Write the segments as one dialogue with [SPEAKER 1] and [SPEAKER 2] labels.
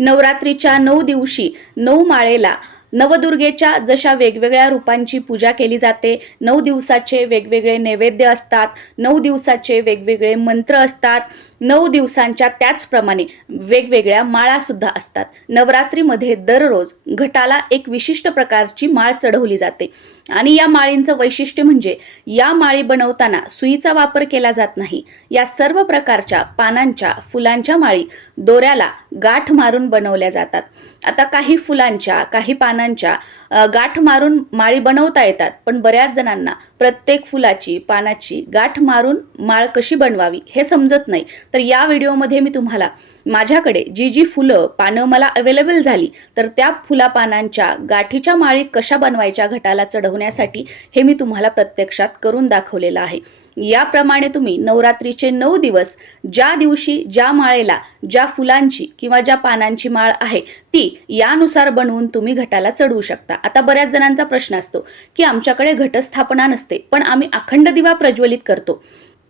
[SPEAKER 1] नवरात्रीच्या नऊ दिवशी नऊ माळेला नवदुर्गेच्या जशा वेगवेगळ्या रूपांची पूजा केली जाते. नऊ दिवसाचे वेगवेगळे नैवेद्य असतात. नऊ दिवसाचे वेगवेगळे मंत्र असतात. नऊ दिवसांच्या त्याचप्रमाणे वेगवेगळ्या माळासुद्धा असतात. नवरात्रीमध्ये दररोज घटाला एक विशिष्ट प्रकारची माळ चढवली जाते. आणि या माळींचं वैशिष्ट्य म्हणजे या माळी बनवताना सुईचा वापर केला जात नाही. या सर्व प्रकारच्या पानांच्या फुलांच्या माळी दोऱ्याला गाठ मारून बनवल्या जातात. आता काही फुलांच्या काही पानांच्या गाठ मारून माळी बनवता येतात पण बऱ्याच जणांना प्रत्येक फुलाची पानाची गाठ मारून माळ कशी बनवावी हे समजत नाही. तर या व्हिडिओमध्ये मी तुम्हाला माझ्याकडे जी जी फुलं पानं मला अवेलेबल झाली तर त्या फुला पानांच्या गाठीच्या माळी कशा बनवायच्या घटाला चढवण्यासाठी हे मी तुम्हाला प्रत्यक्षात करून दाखवलेलं आहे. याप्रमाणे तुम्ही नवरात्रीचे नऊ दिवस ज्या दिवशी ज्या माळेला ज्या फुलांची किंवा ज्या पानांची माळ आहे ती यानुसार बनवून तुम्ही घटाला चढवू शकता. आता बऱ्याच जणांचा प्रश्न असतो की आमच्याकडे घटस्थापना नसते पण आम्ही अखंड दिवा प्रज्वलित करतो.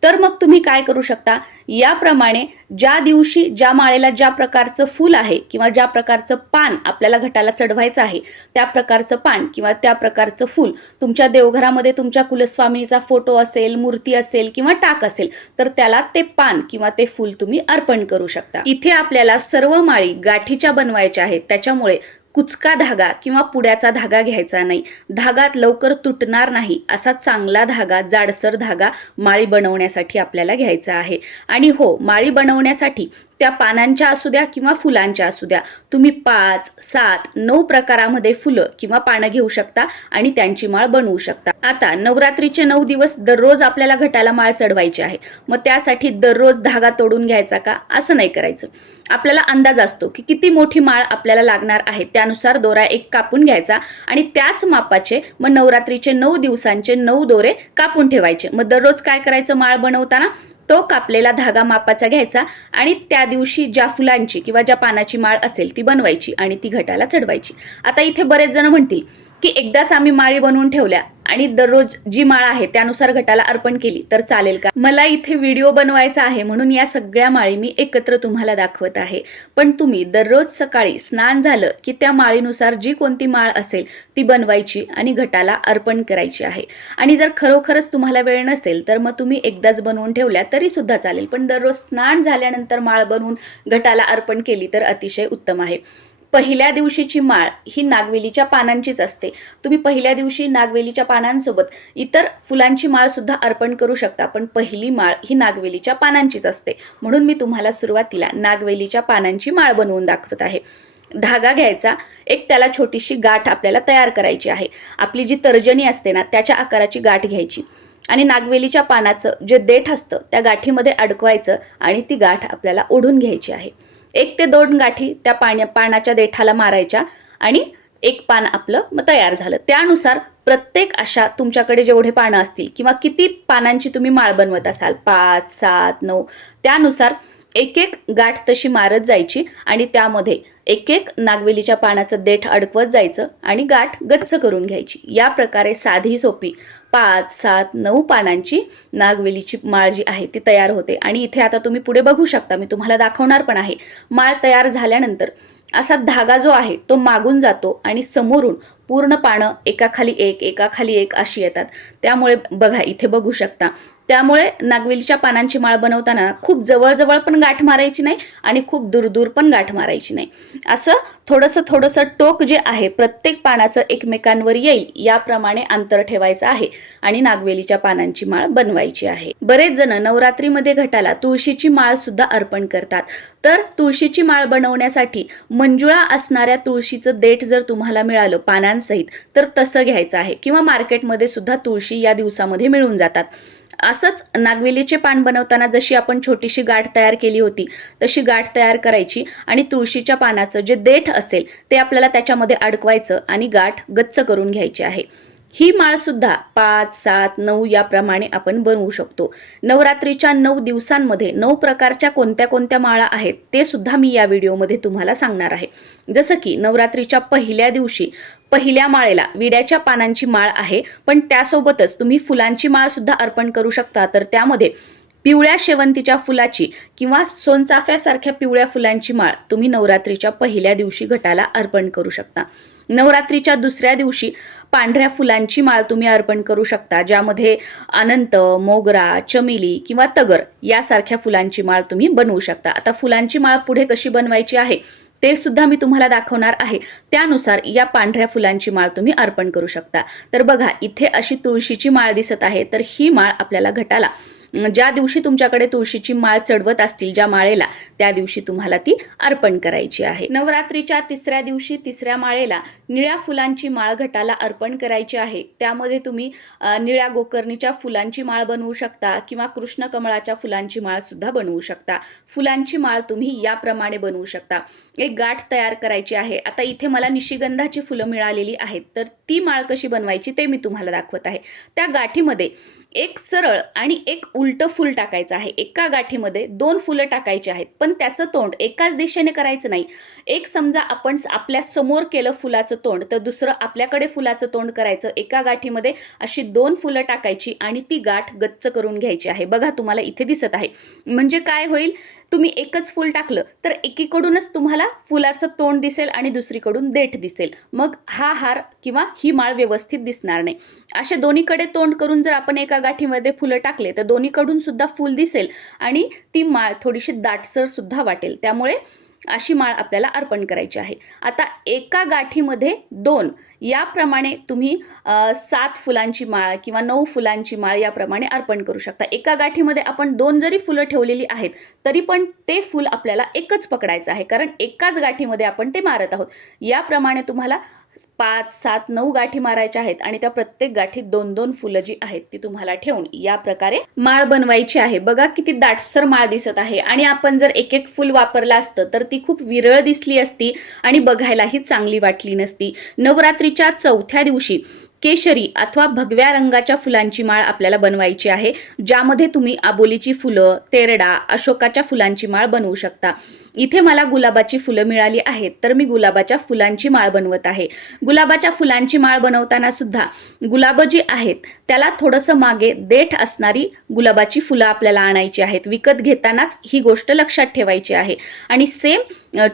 [SPEAKER 1] तर मग तुम्ही काय करू शकता? याप्रमाणे ज्या दिवशी ज्या माळेला ज्या प्रकारचं फूल आहे किंवा ज्या प्रकारचं पान आपल्याला घटाला चढवायचं आहे त्या प्रकारचं पान किंवा त्या प्रकारचं फूल तुमच्या देवघरामध्ये तुमच्या कुलस्वामीचा फोटो असेल मूर्ती असेल किंवा टाक असेल तर त्याला ते पान किंवा ते फूल तुम्ही अर्पण करू शकता. इथे आपल्याला सर्व माळी गाठीच्या बनवायच्या आहेत. त्याच्यामुळे कुचका धागा किंवा पुड्याचा धागा घ्यायचा नाही. धागात लवकर तुटणार नाही असा चांगला धागा जाडसर धागा माळी बनवण्यासाठी आपल्याला घ्यायचा आहे. आणि हो माळी बनवण्यासाठी त्या पानांच्या असू द्या किंवा फुलांच्या असू द्या तुम्ही पाच सात नऊ प्रकारामध्ये फुलं किंवा पानं घेऊ शकता आणि त्यांची माळ बनवू शकता. आता नवरात्रीचे नऊ दिवस दररोज आपल्याला घटाला माळ चढवायची आहे. मग त्यासाठी दररोज धागा तोडून घ्यायचा का? असं नाही करायचं. आपल्याला अंदाज असतो की किती मोठी माळ आपल्याला लागणार आहे त्यानुसार दोरा एक कापून घ्यायचा आणि त्याच मापाचे मग नवरात्रीचे नऊ दिवसांचे नऊ दोरे कापून ठेवायचे. मग दररोज काय करायचं माळ बनवताना? तो कापलेला धागा मापाचा घ्यायचा आणि त्या दिवशी ज्या फुलांची किंवा ज्या पानाची माळ असेल ती बनवायची आणि ती घटाला चढवायची. आता इथे बरेच जण म्हणतील की एकदाच आम्ही माळी बनवून ठेवल्या आणि दररोज जी माळ आहे त्यानुसार घटाला अर्पण केली तर चालेल का? मला इथे व्हिडिओ बनवायचा आहे म्हणून या सगळ्या माळी मी एकत्र तुम्हाला दाखवत आहे. पण तुम्ही दररोज सकाळी स्नान झालं की त्या माळीनुसार जी कोणती माळ असेल ती बनवायची आणि घटाला अर्पण करायची आहे. आणि जर खरोखरच तुम्हाला वेळ नसेल तर मग तुम्ही एकदाच बनवून ठेवल्या तरी सुद्धा चालेल. पण दररोज स्नान झाल्यानंतर माळ बनवून घटाला अर्पण केली तर अतिशय उत्तम आहे. पहिल्या दिवशीची माळ ही नागवेलीच्या पानांचीच असते. तुम्ही पहिल्या दिवशी नागवेलीच्या पानांसोबत इतर फुलांची माळ सुद्धा अर्पण करू शकता पण पहिली माळ ही नागवेलीच्या पानांचीच असते. म्हणून मी तुम्हाला सुरुवातीला नागवेलीच्या पानांची माळ बनवून दाखवत आहे. धागा घ्यायचा एक त्याला छोटीशी गाठ आपल्याला तयार करायची आहे. आपली जी तर्जनी असते ना त्याच्या आकाराची गाठ घ्यायची. आणि नागवेलीच्या पानाचं जे देठ असतं त्या गाठीमध्ये अडकवायचं आणि ती गाठ आपल्याला ओढून घ्यायची आहे. एक ते दोन गाठी त्या पाण्या पानाच्या देठाला मारायच्या आणि एक पान आपलं मग तयार झालं. त्यानुसार प्रत्येक अशा तुमच्याकडे जेवढे पानं असतील किंवा किती पानांची तुम्ही माळ बनवत असाल पाच सात नऊ त्यानुसार एक एक गाठ तशी मारत जायची आणि त्यामध्ये एक एक नागवेलीच्या पानाचं देठ अडकवत जायचं आणि गाठ गच्च करून घ्यायची. या प्रकारे साधी सोपी पाच सात नऊ पानांची नागवेलीची माळ जी आहे ती तयार होते. आणि इथे आता तुम्ही पुढे बघू शकता मी तुम्हाला दाखवणार पण आहे. माळ तयार झाल्यानंतर असा धागा जो आहे तो मागून जातो आणि समोरून पूर्ण पानं एकाखाली एक एकाखाली एक अशी येतात. त्यामुळे बघा इथे बघू शकता. त्यामुळे नागवेलीच्या पानांची माळ बनवताना खूप जवळजवळ पण गाठ मारायची नाही आणि खूप दूरदूर पण गाठ मारायची नाही. असं थोडंसं थोडंसं टोक जे आहे प्रत्येक पानाचं एकमेकांवर येईल याप्रमाणे अंतर ठेवायचं आहे आणि नागवेलीच्या पानांची माळ बनवायची आहे. बरेच जण नवरात्रीमध्ये घटाला तुळशीची माळ सुद्धा अर्पण करतात. तर तुळशीची माळ बनवण्यासाठी मंजुळा असणाऱ्या तुळशीचं देठ जर तुम्हाला मिळालं पानांसहित तर तसं घ्यायचं आहे. किंवा मार्केटमध्ये सुद्धा तुळशी या दिवसामध्ये मिळून जातात. असंच नागवेलीचे पान बनवताना जशी आपण छोटीशी गाठ तयार केली होती तशी गाठ तयार करायची आणि तुळशीच्या पानाचं जे देठ असेल ते आपल्याला त्याच्यामध्ये अडकवायचं आणि गाठ गच्च करून घ्यायची आहे. ही माळसुद्धा पाच सात नऊ याप्रमाणे आपण बनवू शकतो. नवरात्रीच्या नऊ दिवसांमध्ये नऊ प्रकारच्या कोणत्या कोणत्या माळा आहेत ते सुद्धा मी या व्हिडिओमध्ये तुम्हाला सांगणार आहे. जसं की नवरात्रीच्या पहिल्या दिवशी पहिल्या माळेला विड्याच्या पानांची माळ आहे पण त्यासोबतच तुम्ही फुलांची माळसुद्धा अर्पण करू शकता. तर त्यामध्ये पिवळ्या शेवंतीच्या फुलाची किंवा सोनचाफ्यासारख्या पिवळ्या फुलांची माळ तुम्ही नवरात्रीच्या पहिल्या दिवशी घटाला अर्पण करू शकता. नवरात्रीच्या दुसऱ्या दिवशी पांढऱ्या फुलांची माळ तुम्ही अर्पण करू शकता ज्यामध्ये अनंत मोगरा चमेली किंवा तगर यासारख्या फुलांची माळ तुम्ही बनवू शकता. आता फुलांची माळ पुढे कशी बनवायची आहे ते सुद्धा मी तुम्हाला दाखवणार आहे. त्यानुसार या पांढऱ्या फुलांची माळ तुम्ही अर्पण करू शकता. तर बघा इथे अशी तुळशीची माळ दिसत आहे तर ही माळ आपल्याला घटाला. ज्या दिवशी तुमच्याकडे तुळशीची माळ चढवत असतील ज्या माळेला त्या दिवशी तुम्हाला ती अर्पण करायची आहे. नवरात्रीच्या तिसऱ्या दिवशी तिसऱ्या माळेला निळ्या फुलांची माळ घटाला अर्पण करायची आहे. त्यामध्ये तुम्ही निळ्या गोकर्णीच्या फुलांची माळ बनवू शकता किंवा कृष्ण कमळाच्या फुलांची माळ सुद्धा बनवू शकता. फुलांची माळ तुम्ही याप्रमाणे बनवू शकता. एक गाठ तयार करायची आहे. आता इथे मला निशिगंधाची फुलं मिळालेली आहेत. तर ती माळ कशी बनवायची ते मी तुम्हाला दाखवत आहे. त्या गाठीमध्ये एक सरळ आणि एक उलटं फुल टाकायचं आहे. एका गाठीमध्ये दोन फुलं टाकायची आहेत. पण त्याचं तोंड एकाच दिशेने करायचं नाही. एक समजा आपण आपल्यासमोर केलं फुलाचं तोंड तर दुसरं आपल्याकडे फुलाचं तोंड करायचं. एका गाठीमध्ये अशी दोन फुलं टाकायची आणि ती गाठ गच्च करून घ्यायची आहे. बघा तुम्हाला इथे दिसत आहे. म्हणजे काय होईल? तुम्ही एकच फूल टाकलं तर एकीकडूनच तुम्हाला फुलाचं तोंड दिसेल आणि दुसरीकडून देठ दिसेल. मग हा हार किंवा ही माळ व्यवस्थित दिसणार नाही. असे दोन्हीकडे तोंड करून जर आपण एका गाठीमध्ये फुलं टाकले तर दोन्हीकडून सुद्धा फूल दिसेल आणि ती माळ थोडीशी दाटसर सुद्धा वाटेल. त्यामुळे अशी माळ आपल्याला अर्पण करायची आहे. आता एका गाठीमध्ये दोन. याप्रमाणे तुम्ही सात फुलांची माळ किंवा नऊ फुलांची माळ याप्रमाणे अर्पण करू शकता. एका गाठीमध्ये आपण दोन जरी फुलं ठेवलेली आहेत तरी पण ते फुल आपल्याला एकच पकडायचं आहे. कारण एकाच गाठीमध्ये आपण ते मारत आहोत. याप्रमाणे तुम्हाला पाच सात नऊ गाठी मारायच्या आहेत आणि त्या प्रत्येक गाठीत दोन दोन फुलं जी आहेत ती तुम्हाला ठेवून या प्रकारे माळ बनवायची आहे. बघा किती दाटसर माळ दिसत आहे आणि आपण जर एक एक फुल वापरलं असतं तर ती खूप विरळ दिसली असती आणि बघायलाही चांगली वाटली नसती. नवरात्रीच्या चौथ्या दिवशी केशरी अथवा भगव्या रंगाच्या फुलांची माळ आपल्याला बनवायची आहे ज्यामध्ये तुम्ही आबोलीची फुलं तेरडा अशोकाच्या फुलांची माळ बनवू शकता. इथे मला गुलाबाची फुलं मिळाली आहेत. तर मी गुलाबाच्या फुलांची माळ बनवत आहे. गुलाबाच्या फुलांची माळ बनवताना सुद्धा गुलाब जी आहेत त्याला थोडंसं मागे देठ असणारी गुलाबाची फुलं आपल्याला आणायची आहेत. विकत घेतानाच ही गोष्ट लक्षात ठेवायची आहे. आणि सेम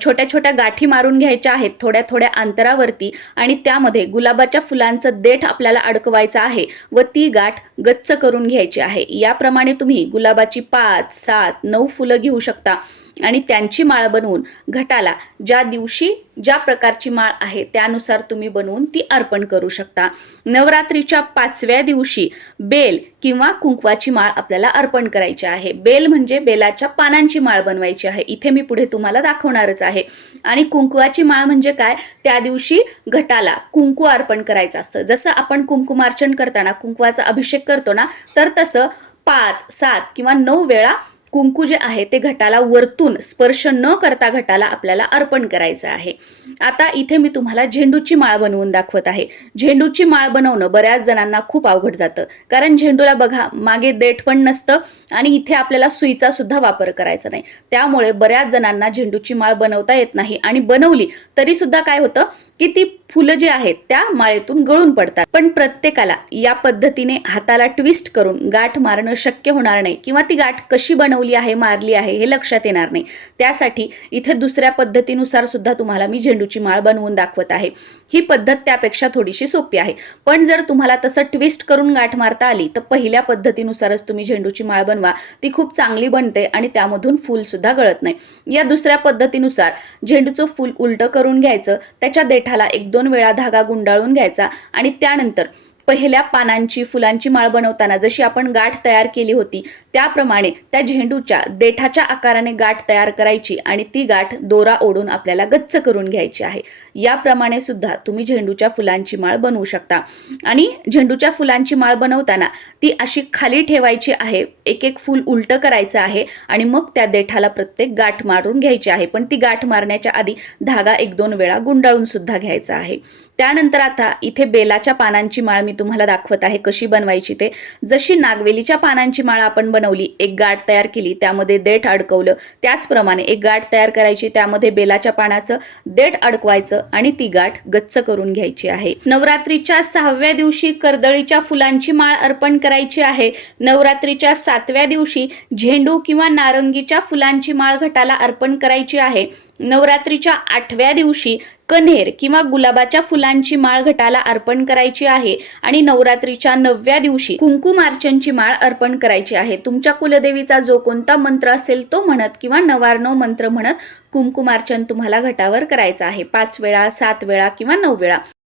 [SPEAKER 1] छोट्या छोट्या गाठी मारून घ्यायच्या आहेत थोड्या थोड्या अंतरावरती आणि त्यामध्ये गुलाबाच्या फुलांचं देठ आपल्याला अडकवायचं आहे व ती गाठ गच्च करून घ्यायची आहे. याप्रमाणे तुम्ही गुलाबाची पाच सात नऊ फुलं घेऊ शकता. आणि त्यांची माळ बनवून घटाला. ज्या दिवशी ज्या प्रकारची माळ आहे त्यानुसार तुम्ही बनवून ती अर्पण करू शकता. नवरात्रीच्या पाचव्या दिवशी बेल किंवा कुंकवाची माळ आपल्याला अर्पण करायची आहे. बेल म्हणजे बेलाच्या पानांची माळ बनवायची आहे. इथे मी पुढे तुम्हाला दाखवणारच आहे. आणि कुंकवाची माळ म्हणजे काय? त्या दिवशी घटाला कुंकू अर्पण करायचं असतं. जसं आपण कुंकुमार्चन करताना कुंकवाचा अभिषेक करतो ना तर तसं पाच सात किंवा नऊ वेळा कुंकू जे आहे ते घटाला वरतून स्पर्श न करता घटाला आपल्याला अर्पण करायचं आहे. आता इथे मी तुम्हाला झेंडूची माळ बनवून दाखवत आहे. झेंडूची माळ बनवणं बऱ्याच जणांना खूप अवघड जातं. कारण झेंडूला बघा मागे देठ पण नसतं आणि इथे आपल्याला सुईचा सुद्धा वापर करायचा नाही. त्यामुळे बऱ्याच जणांना झेंडूची माळ बनवता येत नाही आणि बनवली तरी सुद्धा काय होतं? की ती फुलं जी आहेत त्या माळेतून गळून पडतात. पण प्रत्येकाला या पद्धतीने हाताला ट्विस्ट करून गाठ मारणं शक्य होणार नाही किंवा ती गाठ कशी बनवली आहे मारली आहे हे लक्षात येणार नाही. त्यासाठी इथे दुसऱ्या पद्धतीनुसार सुद्धा तुम्हाला मी झेंडूची माळ बनवून दाखवत आहे. ही पद्धत त्यापेक्षा थोडीशी सोपी आहे. पण जर तुम्हाला तसं ट्विस्ट करून गाठ मारता आली तर पहिल्या पद्धतीनुसारच तुम्ही झेंडूची माळ बनवा. ती खूप चांगली बनते आणि त्यामधून फुलसुद्धा गळत नाही. या दुसऱ्या पद्धतीनुसार झेंडूचं फूल उलटं करून घ्यायचं त्याच्या देठाला एक दोन वेळा धागा गुंडाळून घ्यायचा आणि त्यानंतर पहिल्या पानांची फुलांची माळ बनवताना जशी आपण गाठ तयार केली होती त्याप्रमाणे त्या झेंडूच्या देठाच्या आकाराने गाठ तयार करायची आणि ती गाठ दोरा ओढून आपल्याला गच्च करून घ्यायची आहे. याप्रमाणे सुद्धा तुम्ही झेंडूच्या फुलांची माळ बनवू शकता. आणि झेंडूच्या फुलांची माळ बनवताना ती अशी खाली ठेवायची आहे एक एक फूल उलटं करायचं आहे आणि मग त्या देठाला प्रत्येक गाठ मारून घ्यायची आहे. पण ती गाठ मारण्याच्या आधी धागा एक दोन वेळा गुंडाळून सुद्धा घ्यायचा आहे. त्यानंतर आता इथे बेलाच्या पानांची माळ मी तुम्हाला दाखवत आहे कशी बनवायची ते. जशी नागवेलीच्या पानांची माळ आपण बनवली एक गाठ तयार केली त्यामध्ये देठ अडकवलं त्याचप्रमाणे एक गाठ तयार करायची त्यामध्ये बेलाच्या पानाचं देठ अडकवायचं आणि ती गाठ गच्च करून घ्यायची आहे. नवरात्रीच्या सहाव्या दिवशी कर्दळीच्या फुलांची माळ अर्पण करायची आहे. नवरात्रीच्या सातव्या दिवशी झेंडू किंवा नारंगीच्या फुलांची माळ घटाला अर्पण करायची आहे. नवरात्रीच्या आठव्या दिवशी कन्हेर किंवा गुलाबाच्या फुलांची माळ घटाला अर्पण करायची आहे आणि नवरात्रीच्या नवव्या दिवशी कुंकुमार्चनची माळ अर्पण करायची आहे. तुमच्या कुलदेवीचा जो कोणता मंत्र असेल तो म्हणत किंवा नवार्णव मंत्र म्हणत कुंकुमार्चन तुम्हाला घटावर करायचं आहे. पाच वेळा सात वेळा किंवा नऊ वेळा.